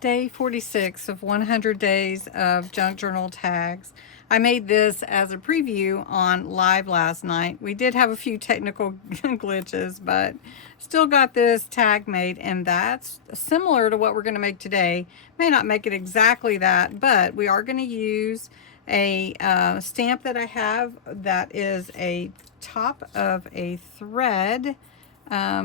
Day 46 of 100 days of junk journal tags. I made this as a preview on live last night. We did have a few technical glitches, but still got this tag made, and that's similar to what we're going to make today. May not make it exactly that, but we are going to use a stamp that I have that is a top of a thread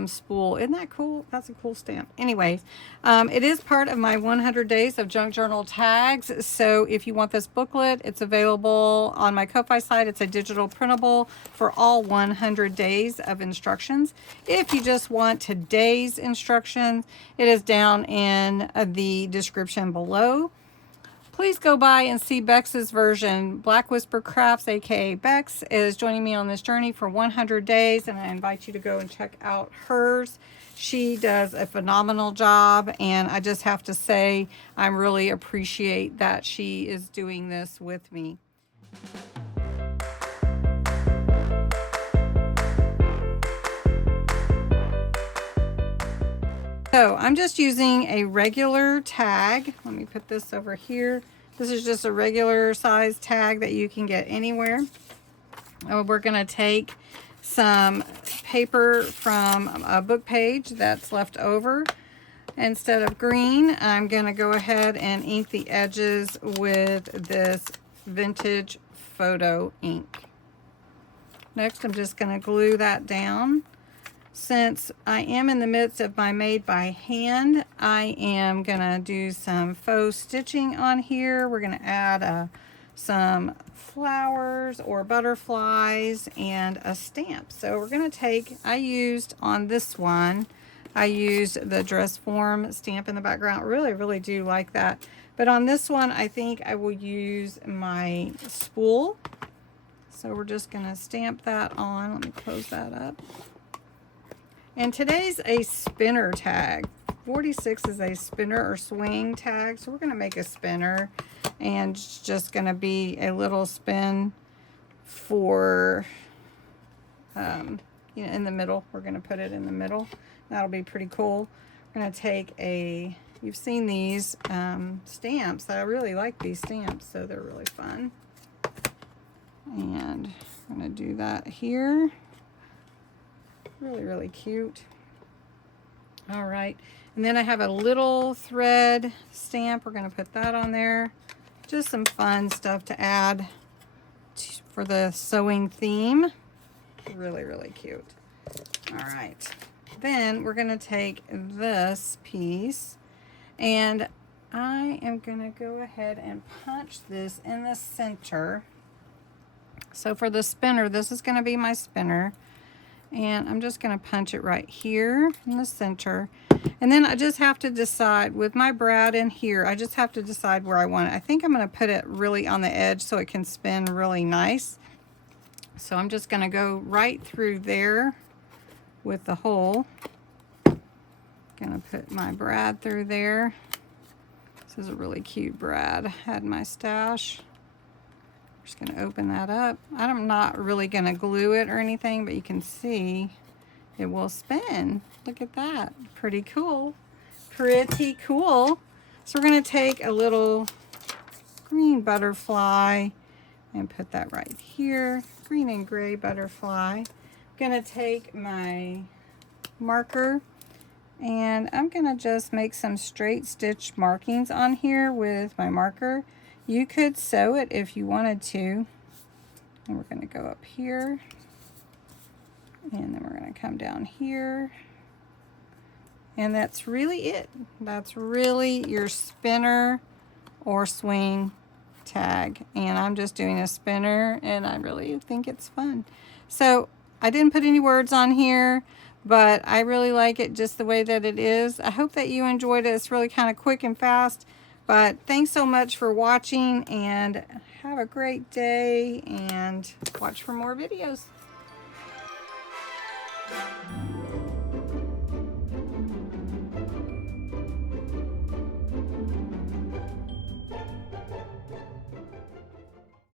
spool. Isn't that cool? That's a cool stamp. Anyways, it is part of my 100 days of junk journal tags. So if you want this booklet, it's available on my Ko-Fi site. It's a digital printable for all 100 days of instructions. If you just want today's instructions, it is down in the description below. Please go by and see Bexx's version. Black Whisper Crafts, aka Bexx, is joining me on this journey for 100 days, and I invite you to go and check out hers. She does a phenomenal job, and I just have to say I really appreciate that she is doing this with me. So I'm just using a regular tag. Let me put this over here. This is just a regular size tag that you can get anywhere. We're going to take some paper from a book page that's left over. Instead of green, I'm going to go ahead and ink the edges with this vintage photo ink. Next, I'm just going to glue that down. Since I am in the midst of my made by hand, I am gonna do some faux stitching on here. We're gonna add some flowers or butterflies and a stamp. So we're gonna take, I used on this one, I used the dress form stamp in the background. Really do like that. But on this one, I think I will use my spool. So we're just gonna stamp that on. Let me close that up. And today's a spinner tag. 46 is a spinner or swing tag. So we're going to make a spinner, and it's just going to be a little spin for, in the middle. We're going to put it in the middle. That'll be pretty cool. We're going to take you've seen these stamps. I really like these stamps, so they're really fun. And I'm going to do that here. Really cute. All right, and then I have a little thread stamp. We're going to put that on there. Just some fun stuff to add for the sewing theme. Really cute. All right, then we're going to take this piece, and I am going to go ahead and punch this in the center. So for the spinner, this is going to be my spinner. And I'm just going to punch it right here in the center. And then I just have to decide with my brad in here, I just have to decide where I want it. I think I'm going to put it really on the edge so it can spin really nice. So I'm just going to go right through there with the hole. Going to put my brad through there. This is a really cute brad. I had in my stash. Just going to open that up. I'm not really going to glue it or anything, but you can see it will spin. Look at that. Pretty cool. Pretty cool. So we're going to take a little green butterfly and put that right here. Green and gray butterfly. I'm going to take my marker, and I'm going to just make some straight stitch markings on here with my marker. You could sew it if you wanted to. And we're going to go up here. And then we're going to come down here. And that's really it. That's really your spinner or swing tag. And I'm just doing a spinner, and I really think it's fun. So I didn't put any words on here, but I really like it just the way that it is. I hope that you enjoyed it. It's really kind of quick and fast. But thanks so much for watching, and have a great day, and watch for more videos.